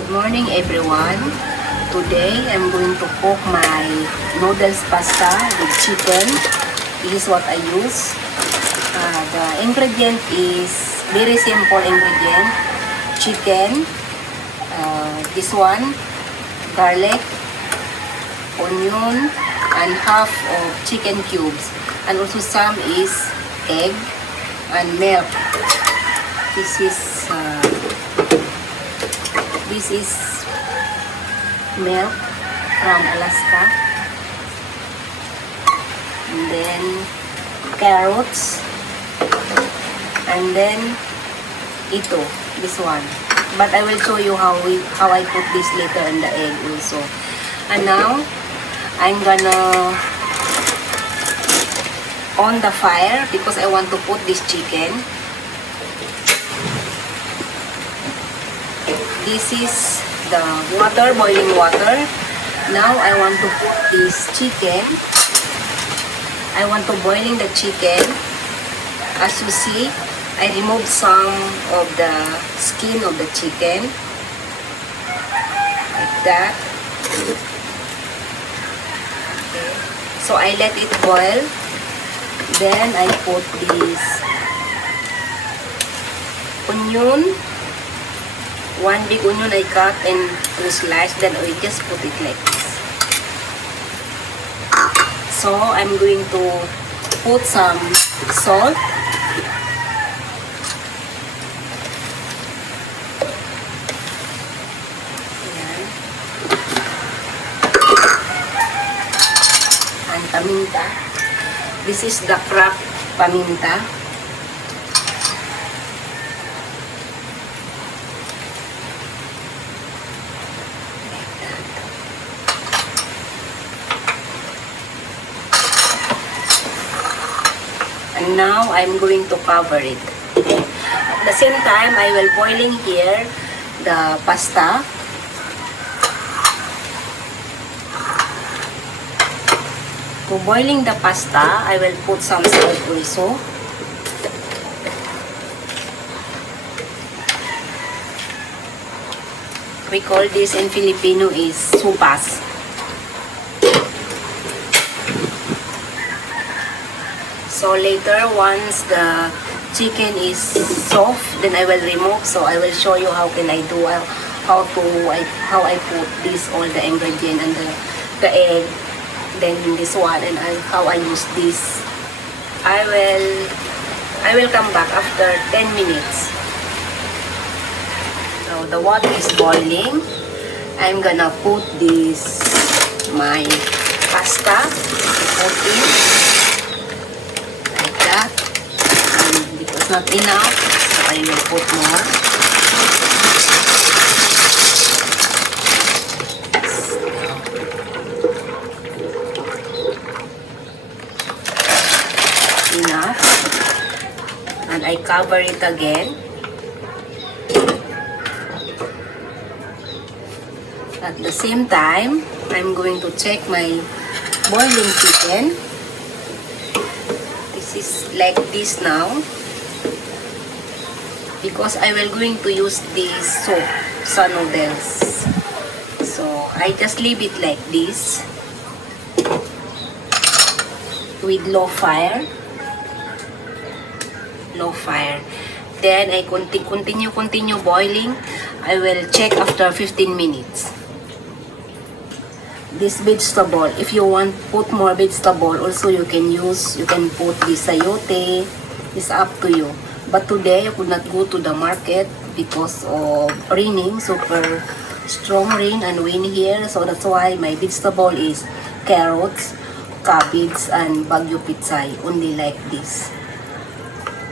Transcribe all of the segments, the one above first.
Good morning everyone. Today I'm going to cook my noodles pasta with chicken. This is what I use. The ingredient is very simple ingredient. Chicken, this one, garlic, onion, and half of chicken cubes. And also some is egg and milk. This is milk from Alaska, and then carrots, and then this one. But I will show you how I put this later in the egg also. And now I'm gonna on the fire because I want to put this chicken. This is the water, boiling water. Now I want to put this chicken. I want to boiling the chicken. As you see, I removed some of the skin of the chicken. Like that. Okay. So I let it boil. Then I put this onion. One big onion I cut into slice, then I just put it like this. So I'm going to put some salt. Ayan. And paminta. This is the cracked paminta. And now I'm going to cover it. At the same time, I will boiling here the pasta. To boiling the pasta, I will put some salt also. We call this in Filipino is supas. So later, once the chicken is soft, then I will remove. So I will show you how can I do how I put this all the ingredient and the egg, then this one, and how I use this. I will come back after 10 minutes. So the water is boiling. I'm gonna put this my pasta. Put in. Because not enough, so I will put more. Enough. And I cover it again. At the same time, I'm going to check my boiling chicken. This is like this now. Because I will going to use this soup sa noodles. So I just leave it like this with low fire. Low fire. Then I continue boiling. I will check after 15 minutes. This vegetable, if you want put more vegetable, also you can put this sayote. It's up to you. But today, I could not go to the market because of raining, super strong rain and wind here. So that's why my vegetable is carrots, cabbage, and bagyo pitsay, only like this.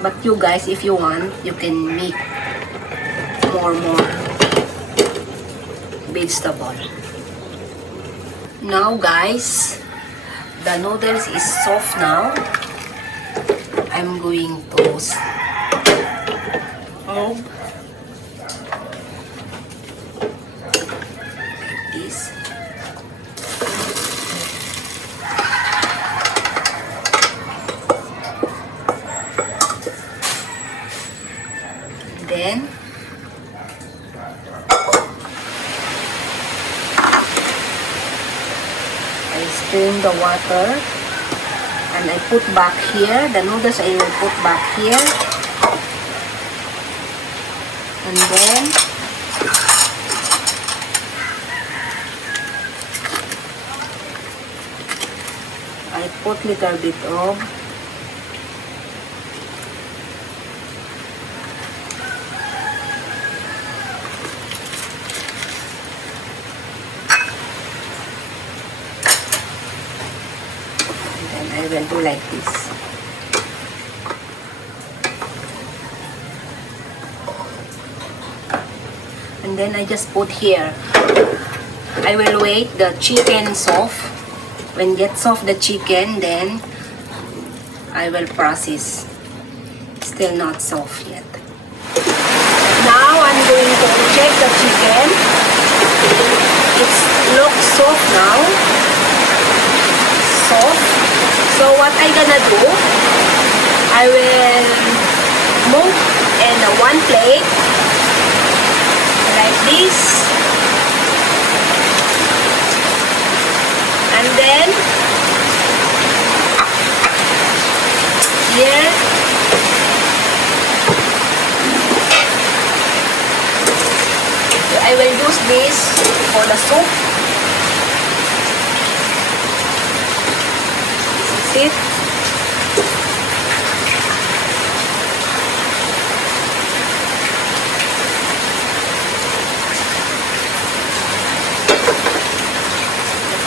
But you guys, if you want, you can make more vegetable. Now guys, the noodles is soft now. I'm going to move like this. then drain the water. And I put back here. The noodles I will put back here. And then I put little bit of I will do like this. And then I just put here. I will wait the chicken soft. When get soft the chicken, then I will process. Still not soft yet. Now I'm going to check the chicken. It looks soft now. Soft. So what I gonna do, I will move in one plate like this, and then here I will use this for the soup. It.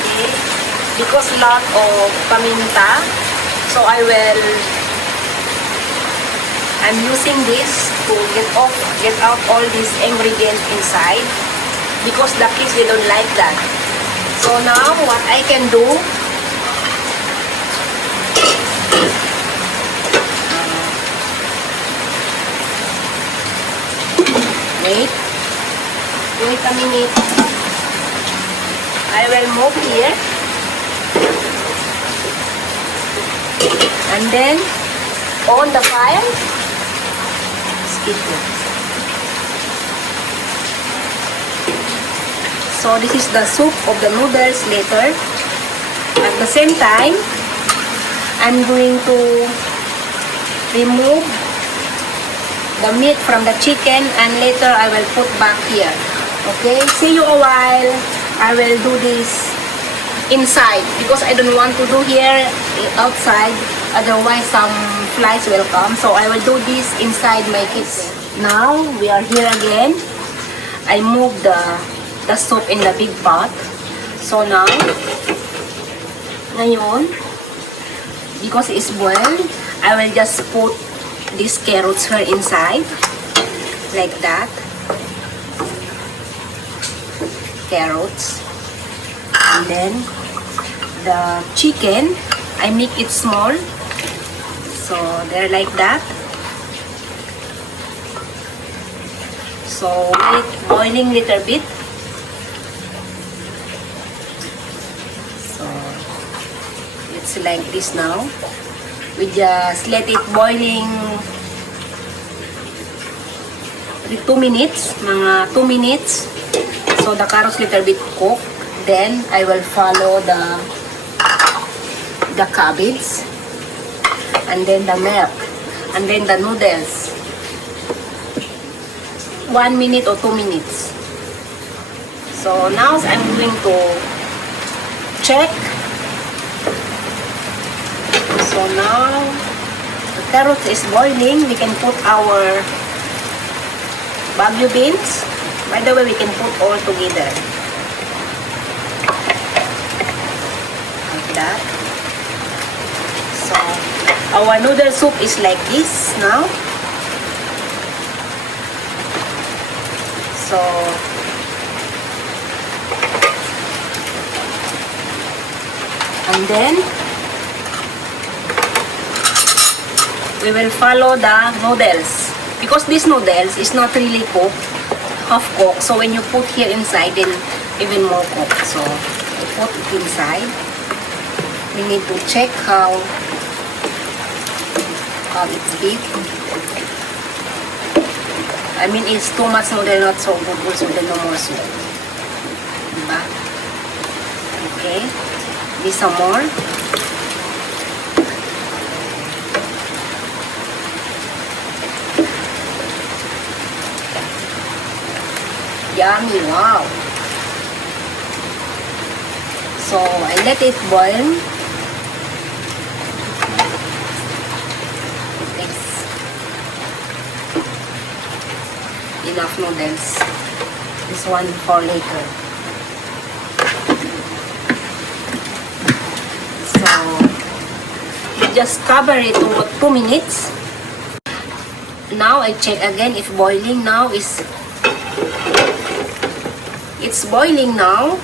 Okay, because lot of paminta, so I'm using this to get out all these ingredients inside, because the kids, they don't like that. So now what I can do, wait a minute. I will move here. And then on the fire. Skip it. So this is the soup of the noodles later. At the same time, I'm going to remove the meat from the chicken, and later I will put back here. Okay, see you a while. I will do this inside because I don't want to do here outside, otherwise some flies will come. So I will do this inside my kitchen. Now we are here again. I move the soup in the big pot. So now, ngayon, because it's boiled, I will just put these carrots here inside, like that. Carrots. And then the chicken, I make it small, so they're like that. So wait, boiling little bit. So it's like this now. We just let it boiling 2 minutes, mga 2 minutes. So the carrots little bit cooked. Then I will follow the cabbage, and then the milk, and then the noodles. 1 minute or 2 minutes. So now I'm going to check. So now the carrot is boiling. We can put our bagu beans. By the way, we can put all together. Like that. So our noodle soup is like this now. So and then we will follow the noodles, because this noodles is not really cooked, half cooked. So when you put here inside, then even more cooked. So we put it inside. We need to check how it's big. I mean, it's too much noodle, not so good. Also, then no more soup. Diba? Okay. this some more. Yummy, wow. So I let it boil. Enough noodles. This one for later. So just cover it for 2 minutes. Now I check again if boiling. Now it's boiling now.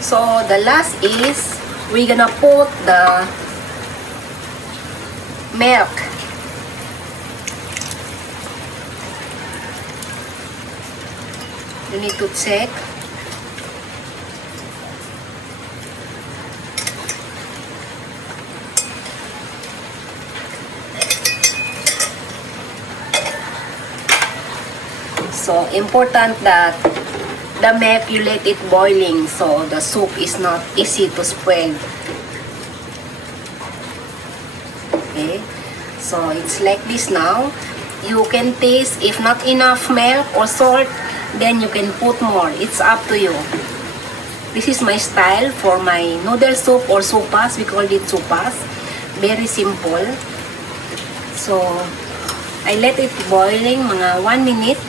So the last is we're gonna put the milk. You need to check. So important that the milk you let it boiling so the soup is not easy to spread. Okay, so it's like this now. You can taste if not enough milk or salt, then you can put more. It's up to you. This is my style for my noodle soup or sopas. We call it sopas. Very simple. So I let it boiling mga 1 minute.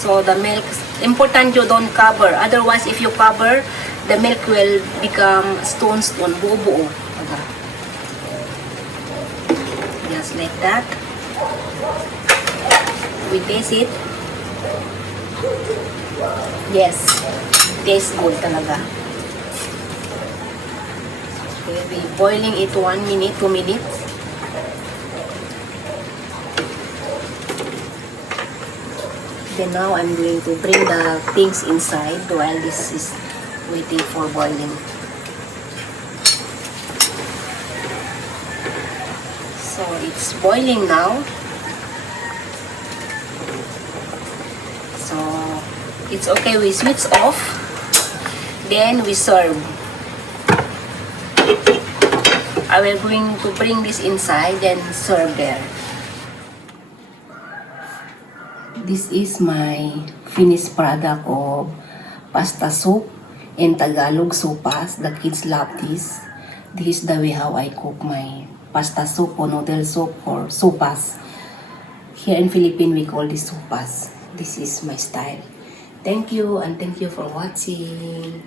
So the milk, important you don't cover. Otherwise, if you cover, the milk will become stone, buo-buo. Just like that. We taste it. Yes, tastes good talaga. Okay, we boiling it 1 minute, 2 minutes. Then now I'm going to bring the things inside while this is waiting for boiling. So it's boiling now. So it's okay, we switch off. Then we serve. I will going to bring this inside and serve there. This is my finished product of pasta soup in Tagalog sopas. The kids love this. This is the way how I cook my pasta soup or noodle soup or sopas. Here in Philippines we call this sopas. This is my style. Thank you and thank you for watching.